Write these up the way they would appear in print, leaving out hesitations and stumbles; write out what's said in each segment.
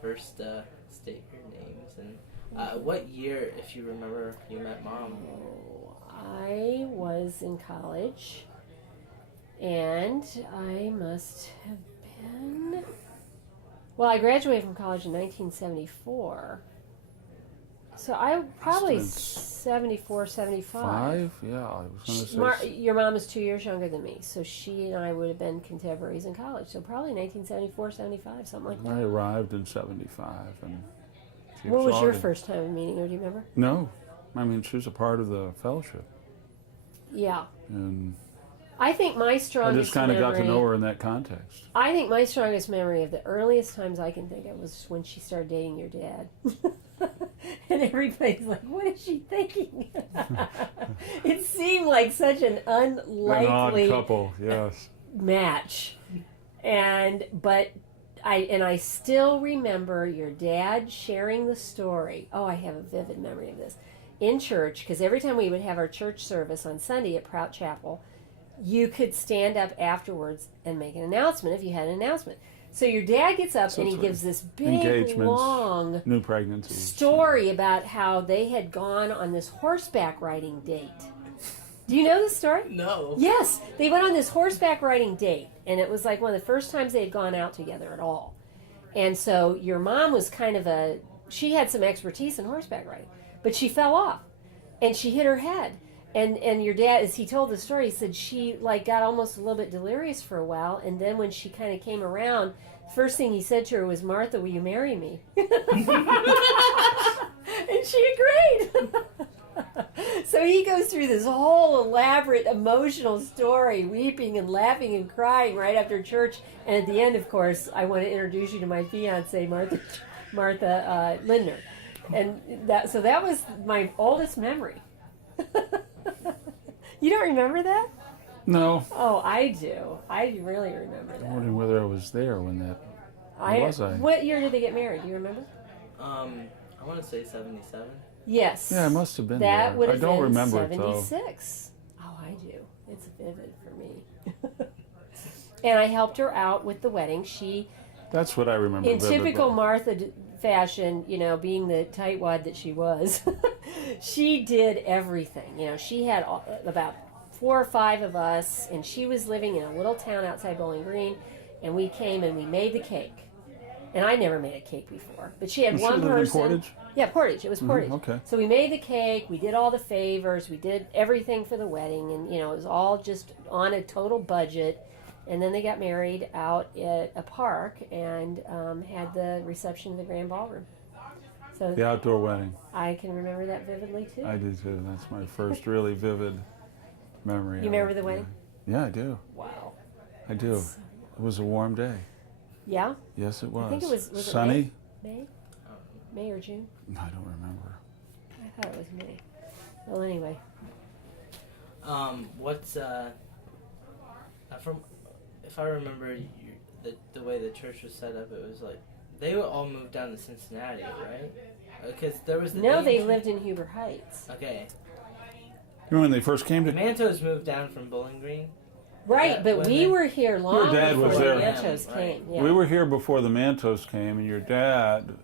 First, state your names and what year, if you remember, you met Mom. Oh, I was in college, and I must have been. Well, I graduated from college in 1974. So I probably 74, 75. Yeah, I was going to say. Your mom is 2 years younger than me, so she and I would have been contemporaries in college. So probably 1974, 75, something like that. I arrived in 75. And what was your first time of meeting her? Do you remember? No. I mean, she was a part of the fellowship. Yeah. And I think my strongest I just kind of memory, got to know her in that context. I think my strongest memory of the earliest times I can think of was when she started dating your dad. And everybody's like, what is she thinking? It seemed like such an unlikely odd couple, yes. match. But I still remember your dad sharing the story. Oh, I have a vivid memory of this. In church, because every time we would have our church service on Sunday at Prout Chapel, you could stand up afterwards and make an announcement if you had an announcement. So your dad gets up and he gives this big, long new pregnancies story about how they had gone on this horseback riding date. Do you know the story? No. Yes, they went on this horseback riding date, and it was like one of the first times they had gone out together at all. And so your mom was she had some expertise in horseback riding, but she fell off, and she hit her head. And your dad, as he told the story, he said she got almost a little bit delirious for a while, and then when she kind of came around, first thing he said to her was, "Martha, will you marry me?" And she agreed. So he goes through this whole elaborate emotional story, weeping and laughing and crying right after church. And at the end, of course, I want to introduce you to my fiance, Martha Lindner. And that was my oldest memory. You don't remember that? No. Oh, I do. I really remember that. I'm wondering whether I was there when that was. What year did they get married? Do you remember? I want to say 77. Yes. Yeah, I must have been that there. Would I have don't been remember 76. Oh, I do. It's vivid for me. And I helped her out with the wedding. That's what I remember. In typical Martha fashion, being the tightwad that she was, she did everything. She had about 4 or 5 of us, and she was living in a little town outside Bowling Green, and we came and we made the cake. And I never made a cake before, but she had one person. Portage? Yeah, Portage. It was Portage. Okay. So we made the cake. We did all the favors. We did everything for the wedding, and it was all just on a total budget. And then they got married out at a park and had the reception in the grand ballroom. So the outdoor wedding. I can remember that vividly too. I do too. That's my first really vivid memory. You remember the wedding? Yeah, I do. Wow. I do. It was a warm day. Yeah? Yes, it was. I think it was sunny. May? May or June? I don't remember. I thought it was May. Well, anyway. What's from? If I remember the way the church was set up, it was like they would all move down to Cincinnati, right? Because there was they lived in Huber Heights. Okay. You know when they first came to Mantos moved down from Bowling Green. Right, but we were here long dad before was the there. Mantos came. Yeah. We were here before the Mantos came, and your dad,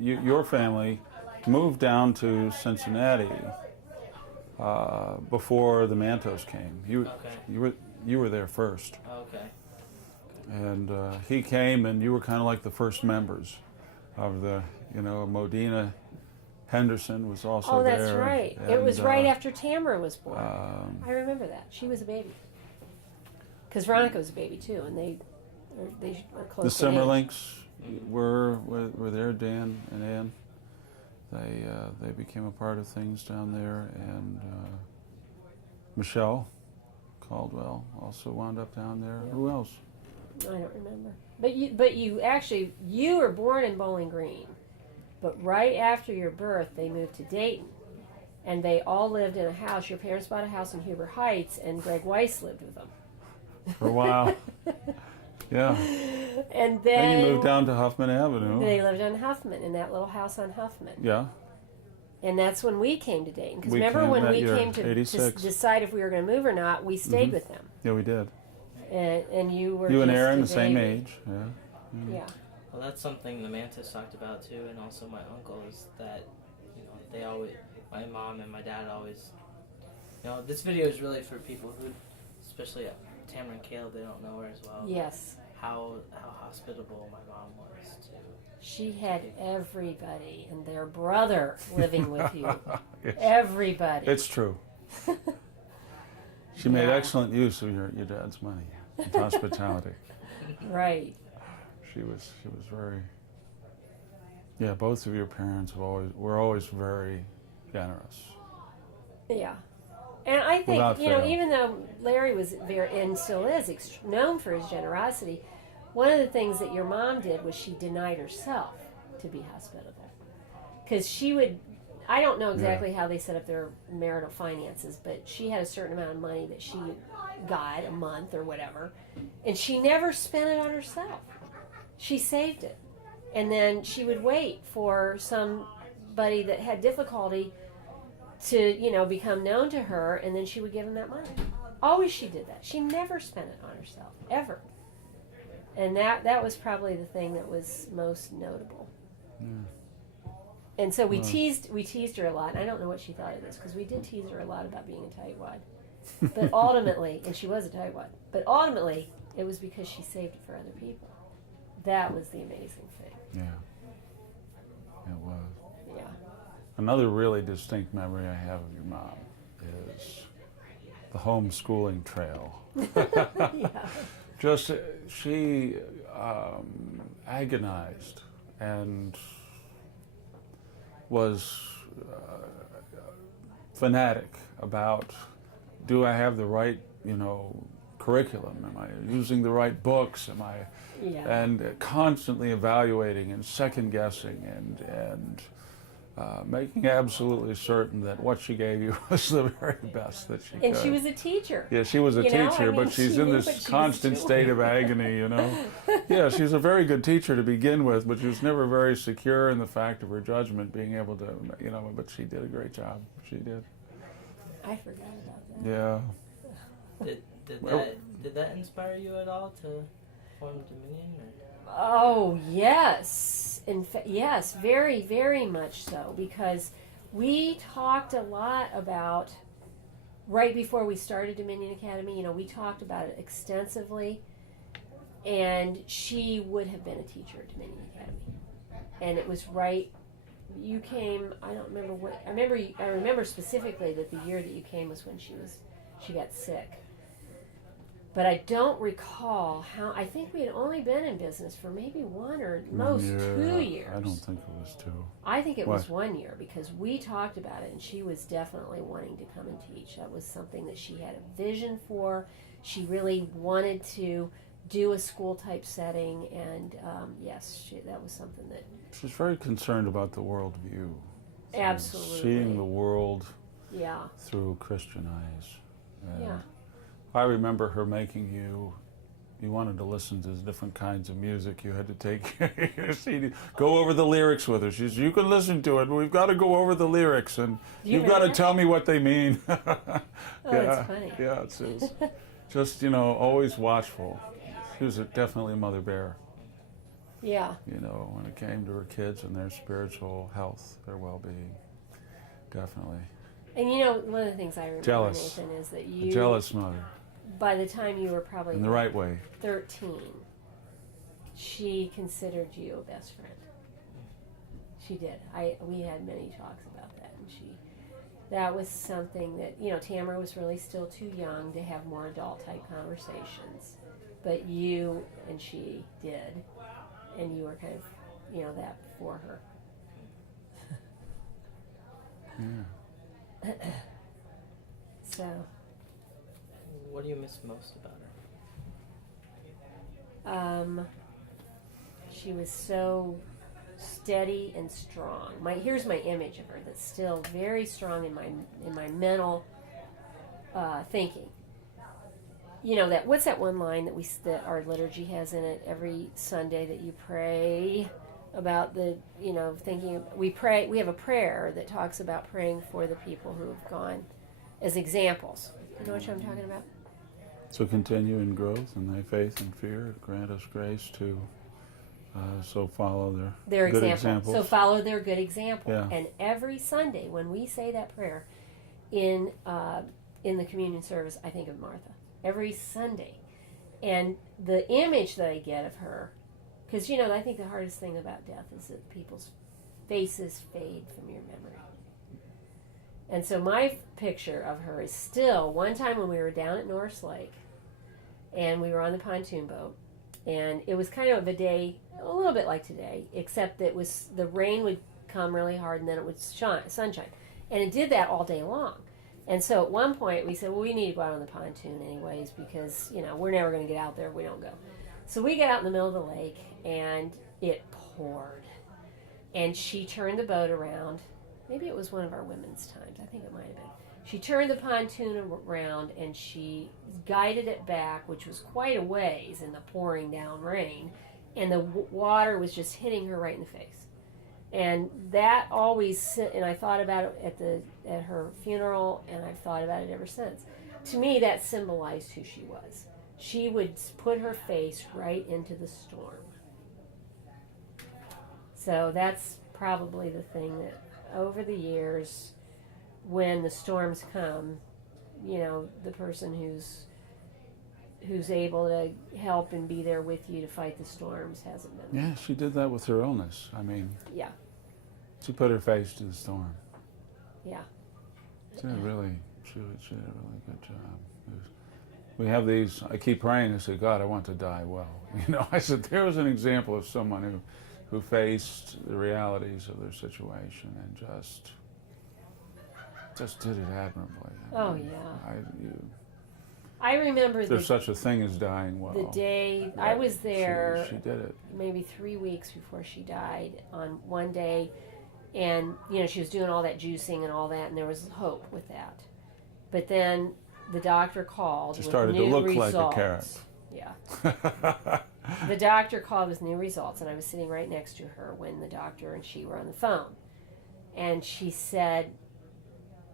your family, moved down to Cincinnati before the Mantos came. You were there first. Okay. And he came, and you were kind of like the first members of the, Modena Henderson was also there. Oh, that's right. And, it was right after Tamara was born. I remember that. She was a baby. Because Veronica was a baby, too, and they were close. The Simmerlinks were there, Dan and Ann. They became a part of things down there, and Michelle Caldwell also wound up down there. Yeah. Who else? I don't remember. But you were born in Bowling Green. But right after your birth, they moved to Dayton. And they all lived in a house. Your parents bought a house in Huber Heights, and Greg Weiss lived with them. For a while. Yeah. And then you moved down to Huffman Avenue. They lived on Huffman, in that little house on Huffman. Yeah. And that's when we came to Dayton. Because We remember came when that we year, came to 86. decide if we were going to move or not, we stayed with them. Yeah, we did. And you were You and just Aaron a the same baby. age. Yeah. Yeah. Well, that's something the Mantis talked about too, and also my uncle, is that, they always, my mom and my dad always, this video is really for people who, especially Tamara and Caleb, they don't know her as well. Yes. How hospitable my mom was too. She had everybody and their brother living with you. Yes. Everybody. It's true. She made excellent use of your dad's money and hospitality. Right. She was very. Yeah, both of your parents were always very generous. Yeah. And I think, Without fail. even though Larry was and still is known for his generosity, one of the things that your mom did was she denied herself to be hospitable. Because she would, I don't know exactly how they set up their marital finances, but she had a certain amount of money that she got a month or whatever, and she never spent it on herself. She saved it. And then she would wait for somebody that had difficulty to, become known to her, and then she would give him that money. Always she did that. She never spent it on herself, ever. And that was probably the thing that was most notable. Yeah. And so we teased her a lot. I don't know what she thought of this, because we did tease her a lot about being a tightwad. But ultimately, and she was a tightwad, but ultimately it was because she saved it for other people. That was the amazing thing. Yeah. It was. Yeah. Another really distinct memory I have of your mom is the homeschooling trail. Yeah. Just, she agonized and was fanatic about, do I have the right, curriculum? Am I using the right books? Am I, and constantly evaluating and second guessing and making absolutely certain that what she gave you was the very best that she could. And she was a teacher. Yeah, she was a teacher, but she's in this constant state of agony, Yeah, she's a very good teacher to begin with, but she was never very secure in the fact of her judgment, being able to, but she did a great job. She did. I forgot about that. Yeah. Did that inspire you at all to form Dominion? Or? Oh, yes. In fact, yes, very, very much so, because we talked a lot about, right before we started Dominion Academy, we talked about it extensively, and she would have been a teacher at Dominion Academy. And it was right, you came, I don't remember what, I remember specifically that the year that you came was when she got sick. But I don't recall how. I think we had only been in business for maybe 1 or most 2 years. I don't think it was 2. I think it was 1 year, because we talked about it, and she was definitely wanting to come and teach. That was something that she had a vision for. She really wanted to do a school type setting, and yes, that was something that. She's very concerned about the worldview. Absolutely. Seeing the world through Christian eyes. Yeah. I remember her making you wanted to listen to different kinds of music. You had to take your CD, go over the lyrics with her. She said, you can listen to it, but we've got to go over the lyrics, and you've got to tell me what they mean. That's funny. Yeah, it's just, always watchful. She was definitely a mother bear. Yeah. When it came to her kids and their spiritual health, their well-being. Definitely. And one of the things I remember, Nathan, is that you... A jealous mother. By the time you were probably... In the right way. 13, she considered you a best friend. She did. We had many talks about that, and that was something that, Tamara was really still too young to have more adult-type conversations, but you and she did, and you were kind of, that for her. Yeah. So. What do you miss most about her? She was so steady and strong. Here's my image of her that's still very strong in my mental thinking. What's that one line that our liturgy has in it every Sunday that you pray about thinking, we have a prayer that talks about praying for the people who have gone as examples. You know what I'm talking about? So continue in growth in thy faith and fear. Grant us grace to So follow their good example. examples. So follow their good example. Yeah. And every Sunday when we say that prayer in the communion service, I think of Martha. Every Sunday. And the image that I get of her, because, you know, I think the hardest thing about death is that people's faces fade from your memory. And so my picture of her is still one time when we were down at Norris Lake and we were on the pontoon boat, and it was kind of a day a little bit like today, except that the rain would come really hard and then it would sunshine. And it did that all day long. And so at one point we said, well, we need to go out on the pontoon anyways because, you know, we're never going to get out there if we don't go. So we get out in the middle of the lake and it poured. And she turned the boat around. Maybe it was one of our women's times. I think it might have been. She turned the pontoon around and she guided it back, which was quite a ways in the pouring down rain. And the water was just hitting her right in the face. And that always, and I thought about it at her funeral, and I've thought about it ever since. To me, that symbolized who she was. She would put her face right into the storm. So that's probably the thing that over the years, when the storms come, you know, the person who's able to help and be there with you to fight the storms hasn't been. Yeah, she did that with her illness. I mean, yeah, she put her face to the storm. Yeah. She did a really good job. We have these, I keep praying, I say, God, I want to die well. You know, I said, there was an example of someone who faced the realities of their situation and just did it admirably. Oh, yeah. You, I remember there's such a thing as dying well. The day I was there, she did it. Maybe 3 weeks before she died on one day, and you know she was doing all that juicing and all that, and there was hope with that. But then the doctor called. She started to look like a carrot. Yeah. The doctor called with new results, and I was sitting right next to her when the doctor and she were on the phone, and she said,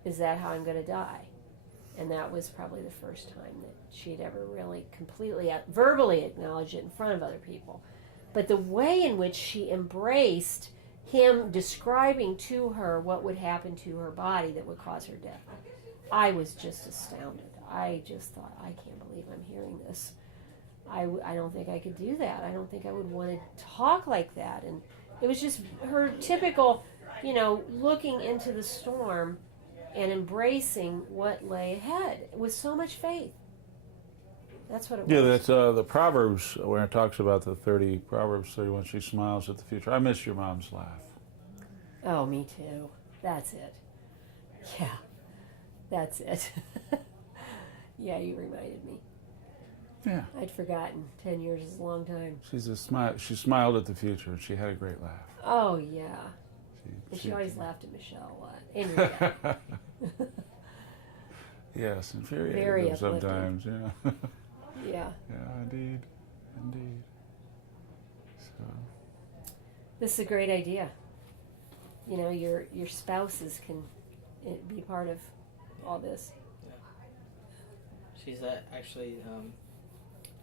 "Is that how I'm going to die?" And that was probably the first time that she'd ever really completely verbally acknowledged it in front of other people. But the way in which she embraced him describing to her what would happen to her body that would cause her death, I was just astounded. I just thought, I can't believe I'm hearing this. I don't think I could do that. I don't think I would want to talk like that. And it was just her typical, you know, looking into the storm and embracing what lay ahead with so much faith. That's what it was. Yeah, that's the Proverbs, where it talks about Proverbs 31, she smiles at the future. I miss your mom's laugh. Oh, me too. That's it. Yeah, that's it. Yeah, you reminded me. Yeah. I'd forgotten. 10 years is a long time. She smiled at the future, and she had a great laugh. Oh, yeah. She always laughed at Michelle a lot. Anyway. Yes, infuriating Very them sometimes, yeah. Yeah. Yeah, indeed. So. This is a great idea. You know, your spouses can be part of all this. Yeah. She's actually,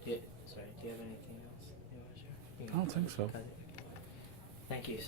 do you have anything else you want to share? I don't think so. Thank you.